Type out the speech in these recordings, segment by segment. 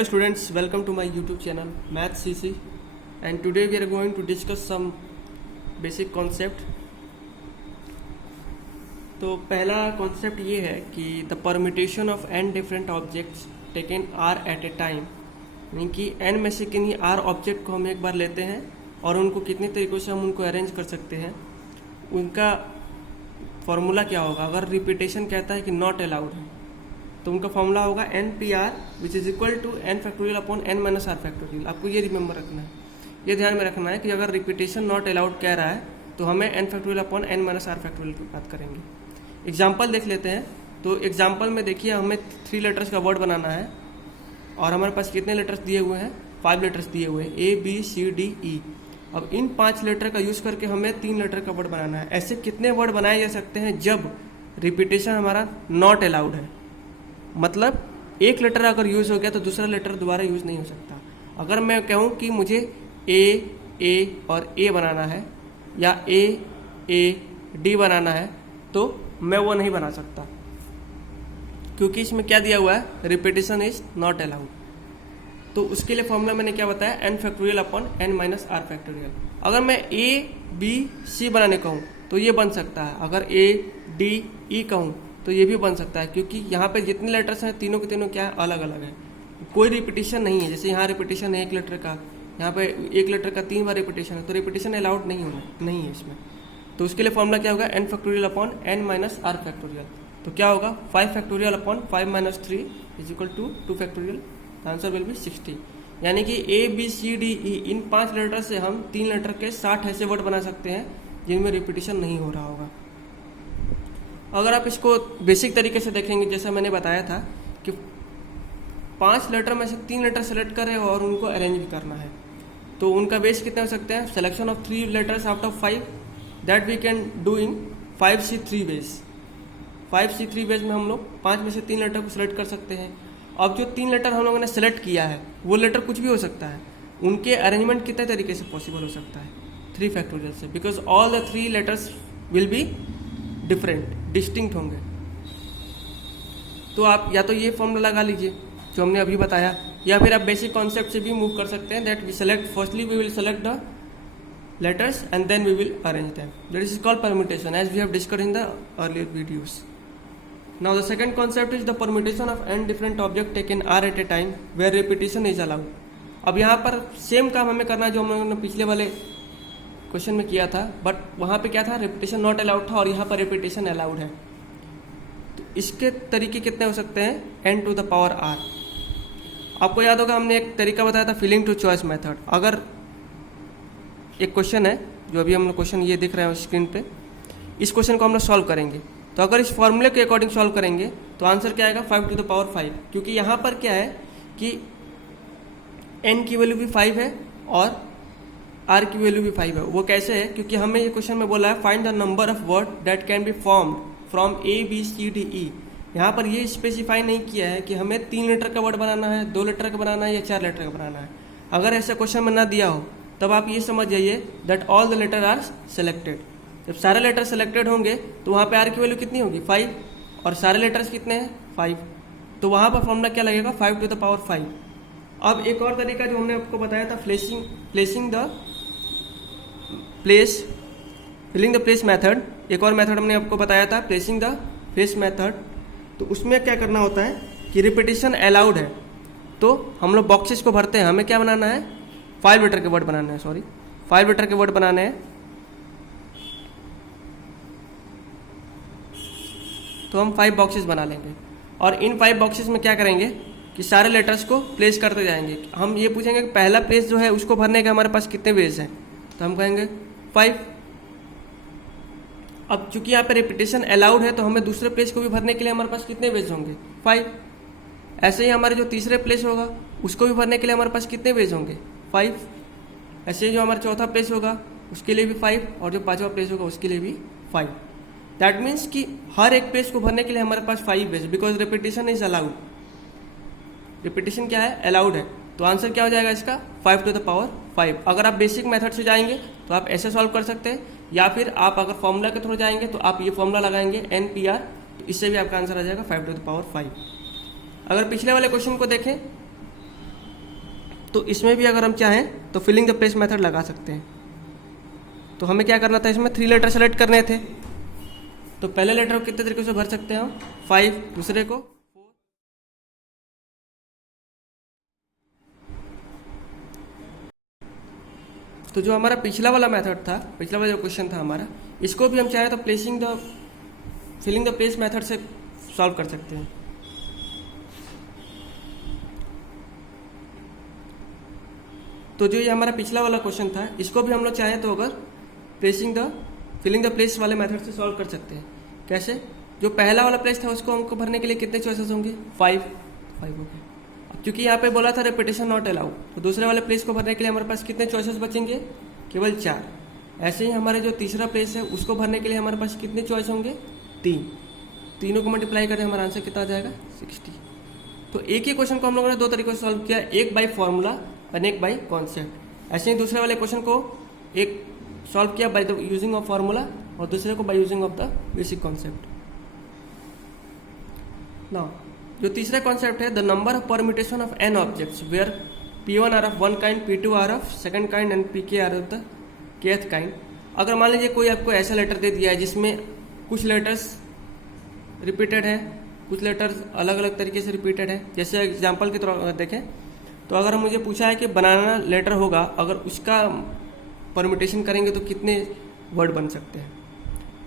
Hello students, welcome to my YouTube channel Math CC, and today we are going to discuss some basic concept. तो पहला concept ये है कि the permutation of n different objects taken r at a time, यानी कि n में से किन्हीं r ऑब्जेक्ट को हम एक बार लेते हैं और उनको कितने तरीक़ों से हम उनको अरेंज कर सकते हैं, उनका फॉर्मूला क्या होगा. अगर रिपीटेशन कहता है कि नॉट अलाउड है तो उनका फॉर्मूला होगा N P R which is equal to N factorial upon N minus R factorial. आपको ये रिमेंबर रखना है, ये ध्यान में रखना है कि अगर रिपीटेशन नॉट अलाउड कह रहा है तो हमें N factorial upon N minus R factorial की बात करेंगे. एग्जाम्पल देख लेते हैं. तो एग्जाम्पल में देखिए हमें 3 लेटर्स का वर्ड बनाना है और हमारे पास कितने लेटर्स दिए हुए हैं, 5 लेटर्स दिए हुए हैं, ए बी सी डी ई. अब इन 5 लेटर का यूज़ करके हमें 3 लेटर का वर्ड बनाना है. ऐसे कितने वर्ड बनाए जा सकते हैं जब रिपीटेशन हमारा नॉट अलाउड है, मतलब एक लेटर अगर यूज़ हो गया तो दूसरा लेटर दोबारा यूज़ नहीं हो सकता. अगर मैं कहूँ कि मुझे ए और ए बनाना है या ए डी बनाना है तो मैं वो नहीं बना सकता, क्योंकि इसमें क्या दिया हुआ है, रिपीटेशन इज नॉट अलाउड. तो उसके लिए फॉर्मूला मैंने क्या बताया, N factorial upon N minus R factorial. अगर मैं ए बी सी बनाने कहूँ तो ये बन सकता है, अगर ए डी ई कहूँ तो ये भी बन सकता है, क्योंकि यहाँ पे जितने लेटर्स हैं तीनों के तीनों क्या है, अलग अलग है, कोई रिपीटेशन नहीं है. जैसे यहाँ रिपीटेशन है एक लेटर का, यहाँ पे एक लेटर का 3 बार रिपीटेशन है, तो रिपीटेशन अलाउड नहीं है इसमें. तो उसके लिए फॉर्मूला क्या होगा, N factorial upon N minus R factorial. तो क्या होगा, 5 factorial upon 5 minus 3 is equal to 2 factorial. Answer will be 60. यानी कि A B C D E इन 5 लेटर से हम 3 लेटर के 60 ऐसे वर्ड बना सकते हैं जिनमें रिपीटेशन नहीं हो रहा होगा. अगर आप इसको बेसिक तरीके से देखेंगे, जैसा मैंने बताया था कि 5 लेटर में से 3 लेटर सेलेक्ट करें और उनको अरेंज भी करना है, तो उनका बेस कितने हो सकते हैं, selection of 3 letters out of 5 that we can do in 5C3 base. 5C3 base में हम लोग 5 में से 3 लेटर को सिलेक्ट कर सकते हैं. अब जो 3 लेटर हम लोगों ने सेलेक्ट किया है वो लेटर कुछ भी हो सकता है, उनके अरेंजमेंट कितने तरीके से पॉसिबल हो सकता है, 3 फैक्टोरियल से, because all the 3 letters will be different, distinct होंगे. तो आप या तो ये फॉर्मूला लगा लीजिए जो हमने अभी बताया, या फिर आप बेसिक कॉन्सेप्ट से भी मूव कर सकते हैं. That we select, firstly we will select the letters and then we will arrange them. That is called permutation, as we have discussed in the earlier videos. Now the second concept is the permutation of n different objects taken r at a time where repetition is allowed. अब यहाँ पर same काम हमें करना है जो हम लोगों ने पिछले वाले क्वेश्चन में किया था, बट वहाँ पे क्या था, रिपीटेशन नॉट अलाउड था और यहाँ पर रिपीटेशन अलाउड है. तो इसके तरीके कितने हो सकते हैं, n to the power r. आपको याद होगा हमने एक तरीका बताया था, फिलिंग टू चॉइस मेथड. अगर एक क्वेश्चन है जो अभी हम लोग क्वेश्चन ये दिख रहे हैं स्क्रीन पे, इस क्वेश्चन को हम लोग सॉल्व करेंगे, तो अगर इस फॉर्मूले के अकॉर्डिंग सॉल्व करेंगे तो आंसर क्या आएगा, 5 to the power 5. क्योंकि यहाँ पर क्या है कि n की वैल्यू भी 5 है और r की वैल्यू भी 5 है. वो कैसे है, क्योंकि हमें ये क्वेश्चन में बोला है find the number of word that can be formed from A B C D E. यहाँ पर ये स्पेसिफाई नहीं किया है कि हमें 3 लेटर का वर्ड बनाना है, 2 लेटर का बनाना है या 4 लेटर का बनाना है. अगर ऐसा क्वेश्चन में ना दिया हो तब आप ये समझ जाइए that all the letter are selected. जब सारे लेटर सेलेक्टेड होंगे तो वहाँ पे आर की वैल्यू कितनी होगी, 5, और सारे लेटर्स कितने हैं, 5. तो वहाँ पर फॉर्मूला क्या लगेगा, 5 to the power 5. अब एक और तरीका जो हमने आपको बताया था, फिलिंग द प्लेस मेथड. एक और मेथड हमने आपको बताया था, प्लेसिंग द प्लेस मेथड. तो उसमें क्या करना होता है कि रिपीटेशन अलाउड है तो हम लोग बॉक्सेस को भरते हैं. हमें क्या बनाना है, 5 लेटर के वर्ड बनाने हैं, 5 लेटर के वर्ड बनाने हैं. तो हम 5 बॉक्सेस बना लेंगे और इन 5 बॉक्सेस में क्या करेंगे कि सारे लेटर्स को प्लेस करते जाएंगे. हम ये पूछेंगे कि पहला प्लेस जो है उसको भरने के हमारे पास कितने वेज हैं, तो हम कहेंगे 5. अब चूंकि यहाँ पे रिपीटेशन अलाउड है तो हमें दूसरे प्लेस को भी भरने के लिए हमारे पास कितने वेज होंगे, 5. ऐसे ही हमारे जो तीसरे प्लेस होगा उसको भी भरने के लिए हमारे पास कितने वेज होंगे, 5. ऐसे ही जो हमारा चौथा प्लेस होगा उसके लिए भी 5 और जो 5वां प्लेस होगा उसके लिए भी 5. दैट मीन्स कि हर एक प्लेस को भरने के लिए हमारे पास 5 ways, because repetition is allowed. Repetition क्या है, अलाउड है. तो आंसर क्या हो जाएगा इसका, 5 to the power 5. अगर आप बेसिक मेथड से जाएंगे तो आप ऐसे सॉल्व कर सकते हैं, या फिर आप अगर फॉर्मूला के थ्रू जाएंगे तो आप ये फॉर्मूला लगाएंगे NPR, तो इससे भी आपका आंसर आ जाएगा 5 to the power 5. अगर पिछले वाले क्वेश्चन को देखें तो इसमें भी अगर हम चाहें तो फिलिंग द प्लेस मेथड लगा सकते हैं। तो हमें क्या करना था, इसमें 3 लेटर सेलेक्ट करने थे। तो पहले लेटर को कितने तरीके से भर सकते हैं हम, 5, दूसरे को 4। तो जो हमारा पिछला वाला मेथड था, पिछला वाला जो क्वेश्चन था हमारा, इसको भी हम चाहें तो फिलिंग द प्लेस मेथड से सॉल्व कर सकते हैं। तो जो ये हमारा पिछला वाला क्वेश्चन था, इसको भी हम लोग चाहें तो अगर फिलिंग द प्लेस वाले मेथड से सॉल्व कर सकते हैं। कैसे, जो पहला वाला प्लेस था उसको हमको भरने के लिए कितने चॉइसेस होंगे, 5 हो गए। अब क्योंकि यहाँ पे बोला था रिपीटेशन नॉट अलाउड, तो दूसरे वाले प्लेस को भरने के लिए हमारे पास कितने चॉइसेस बचेंगे, केवल 4। ऐसे ही हमारे जो तीसरा प्लेस है उसको भरने के लिए हमारे पास कितने चॉइस होंगे, 3। तीनों को मल्टीप्लाई करें हमारा आंसर कितना आ जाएगा, 60। तो एक ही क्वेश्चन को हम लोगों ने 2 तरीकों से सॉल्व किया, एक बाई फॉर्मूला और एक बाई कॉन्सेप्ट। ऐसे ही दूसरे वाले क्वेश्चन को एक सॉल्व किया by the using of formula और दूसरे को by using of the basic concept. Now जो तीसरा कॉन्सेप्ट है, the number of permutation of n objects where p1 are of 1 kind, p2 are of 2nd kind and pk are of the kth kind. अगर मान लीजिए कोई आपको ऐसा letter दे दिया है जिसमें कुछ लेटर्स रिपीटेड है, कुछ लेटर्स अलग अलग तरीके से रिपीटेड है। जैसे एग्जाम्पल की तरह देखें तो अगर मुझे पूछा है कि बनाना लेटर होगा, अगर उसका परम्यूटेशन करेंगे तो कितने वर्ड बन सकते हैं।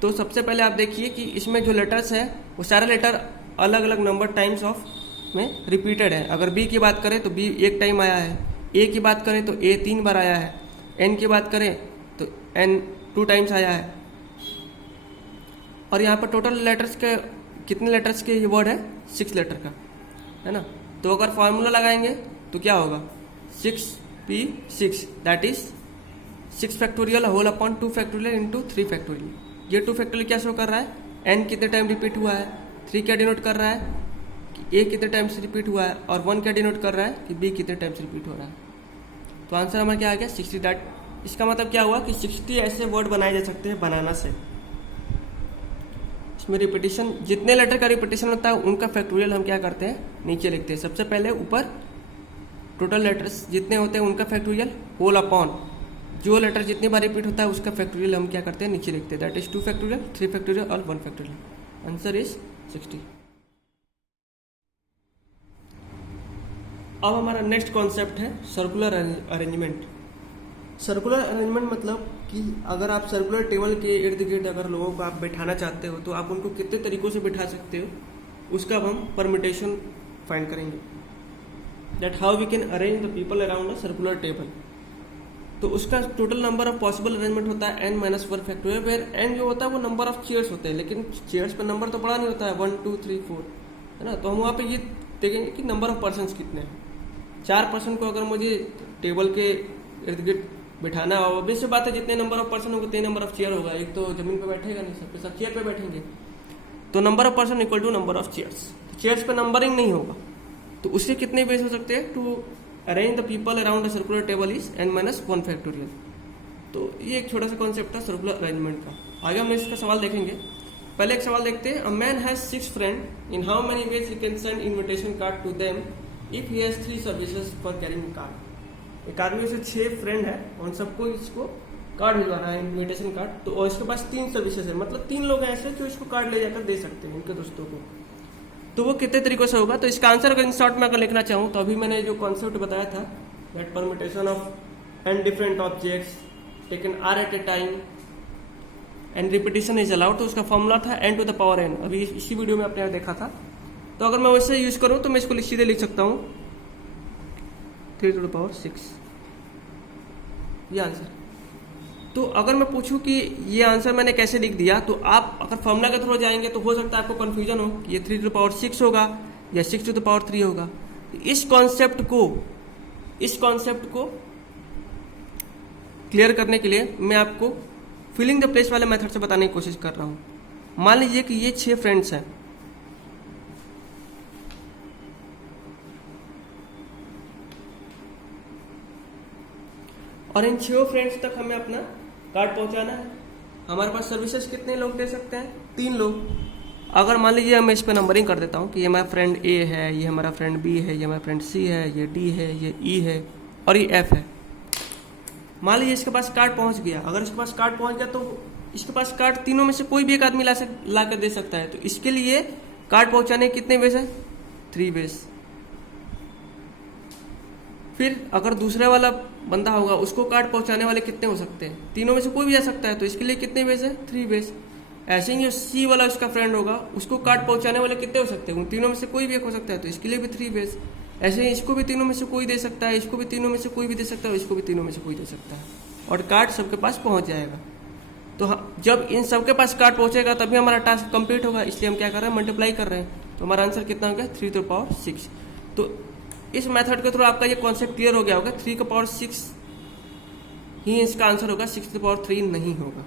तो सबसे पहले आप देखिए कि इसमें जो लेटर्स है वो सारे लेटर अलग अलग नंबर टाइम्स ऑफ में रिपीटेड है। अगर बी की बात करें तो बी 1 टाइम आया है, ए की बात करें तो ए 3 बार आया है, एन की बात करें तो एन 2 टाइम्स आया है। और यहाँ पर टोटल लेटर्स के कितने लेटर्स के ये वर्ड है, 6 लेटर का है ना। तो अगर फॉर्मूला लगाएंगे तो क्या होगा, 6p6 that is 6 factorial whole upon 2 factorial into 3 factorial. ये 2 फैक्टोरियल क्या शो कर रहा है, n कितने टाइम रिपीट हुआ है, 3 क्या डिनोट कर रहा है कि a कितने टाइम से रिपीट हुआ है, और 1 क्या डिनोट कर रहा है कि b कितने टाइम से रिपीट हो रहा है। तो आंसर हमारा क्या आ गया, 60। दैट इसका मतलब क्या हुआ कि 60 ऐसे वर्ड बनाए जा सकते हैं बनाना से। इसमें रिपीटेशन, जितने लेटर का रिपीटेशन होता है उनका फैक्टोरियल हम क्या करते हैं, नीचे लिखते हैं। सबसे पहले ऊपर टोटल लेटर्स जितने होते हैं उनका फैक्टोरियल होल अपॉन जो लेटर जितनी बार रिपीट होता है उसका फैक्टोरियल हम क्या करते हैं, नीचे लिखते हैं। दैट इज 2 फैक्टोरियल, 3 फैक्टोरियल और 1 फैक्टोरियल। Answer is 60। अब हमारा नेक्स्ट कॉन्सेप्ट है सर्कुलर अरेंजमेंट। सर्कुलर अरेंजमेंट मतलब कि अगर आप सर्कुलर टेबल के इर्द गिर्द अगर लोगों को आप बैठाना चाहते हो तो आप उनको कितने तरीकों से बैठा सकते हो, उसका अब हम परम्यूटेशन फाइंड करेंगे। That how we can arrange the people around a circular table. तो उसका total number of possible arrangement होता है n-1 फैक्टोरियल, वेयर n जो होता है वो नंबर ऑफ चेयर्स होते हैं, लेकिन चेयर्स पर नंबर तो बड़ा नहीं होता है, 1 2 3 4 है ना। तो हम वहाँ पे ये देखेंगे कि नंबर ऑफ पर्सन कितने हैं। 4 पर्सन को अगर मुझे टेबल के इर्द गिर्द बिठाना है, ऑब्वियस बात है जितने नंबर ऑफ पर्सन होंगे उतने नंबर ऑफ चेयर होगा। एक तो जमीन पे बैठेगा नहीं, सब पे सब चेयर पे बैठेंगे। तो number of person equal to number of chairs. Chairs पे नंबरिंग नहीं होगा, तो उसके कितने बेस हो सकते हैं, to arrange the people around a circular table is n-1 factorial. तो ये एक छोटा सा कॉन्सेप्ट था सर्कुलर अरेंजमेंट का। आगे हम इसका सवाल देखेंगे। पहले एक सवाल देखते हैं। A man has 6 friend, in how many ways he can send invitation card to them if he has 3 services for carrying card. एक आदमी से 6 फ्रेंड है, उन सबको इसको कार्ड भिजवाना है, इन्विटेशन कार्ड। तो और इसके पास 3 सर्विसेज है, मतलब 3 लोग ऐसे जो इसको कार्ड ले जाकर दे सकते हैं उनके दोस्तों को। तो वो कितने तरीकों से होगा, तो इसका आंसर अगर इन शॉर्ट में अगर लिखना चाहूँ तो अभी मैंने जो कॉन्सेप्ट बताया था, that permutation of n different objects taken r at a time and repetition is allowed, तो उसका फॉर्मूला था n to the power n। अभी इसी वीडियो में आपने देखा था। तो अगर मैं वैसे यूज करूँ तो मैं इसको सीधे लिख सकता हूँ 3 टू द पावर 6, ये आंसर। तो अगर मैं पूछूं कि ये आंसर मैंने कैसे लिख दिया, तो आप अगर फॉर्मूला के थ्रू जाएंगे तो हो सकता है आपको कंफ्यूजन हो कि ये 3 टू द पावर 6 होगा या 6 टू द पावर 3 होगा। इस कॉन्सेप्ट को क्लियर करने के लिए मैं आपको फिलिंग द प्लेस वाले मेथड से बताने की कोशिश कर रहा हूं। मान लीजिए कि ये 6 फ्रेंड्स हैं, और इन 6 फ्रेंड्स तक हमें अपना कार्ड पहुंचाना है। हमारे पास सर्विसेज कितने लोग दे सकते हैं, 3 लोग। अगर मान लीजिए मैं इस पर नंबरिंग कर देता हूँ कि ये हमारा फ्रेंड ए है, ये हमारा फ्रेंड बी है, ये हमारा फ्रेंड सी है, ये डी है, ये ई है, और ये एफ है। मान लीजिए इसके पास कार्ड पहुंच गया, अगर इसके पास कार्ड पहुंच गया तो इसके पास कार्ड तीनों में से कोई भी एक आदमी ला कर दे सकता है। तो इसके लिए कार्ड पहुंचाने के कितने वेज है? 3 वेज। फिर अगर दूसरे वाला बंदा होगा उसको कार्ड पहुंचाने वाले कितने हो सकते हैं? तीनों में से कोई भी आ सकता है। तो इसके लिए कितने वेज है? 3 वेज। ऐसे ही जो सी वाला उसका फ्रेंड होगा उसको कार्ड पहुंचाने वाले कितने हो सकते हैं? उन तीनों में से कोई भी एक हो सकता है। तो इसके लिए भी 3 वेज। ऐसे ही इसको भी तीनों में से कोई दे सकता है, इसको भी तीनों में से कोई भी दे सकता है, इसको भी तीनों में से कोई दे सकता है, और कार्ड सबके पास पहुंच जाएगा। तो जब इन सबके पास कार्ड पहुंचेगा तभी हमारा टास्क कंप्लीट होगा। इसलिए हम क्या कर रहे हैं? मल्टीप्लाई कर रहे हैं। तो हमारा आंसर कितना हो गया? 3 to the power 6। तो इस मेथड के थ्रू आपका ये कॉन्सेप्ट क्लियर हो गया होगा। 3 to the power 6 ही इसका आंसर होगा, 6 to the power 3 नहीं होगा।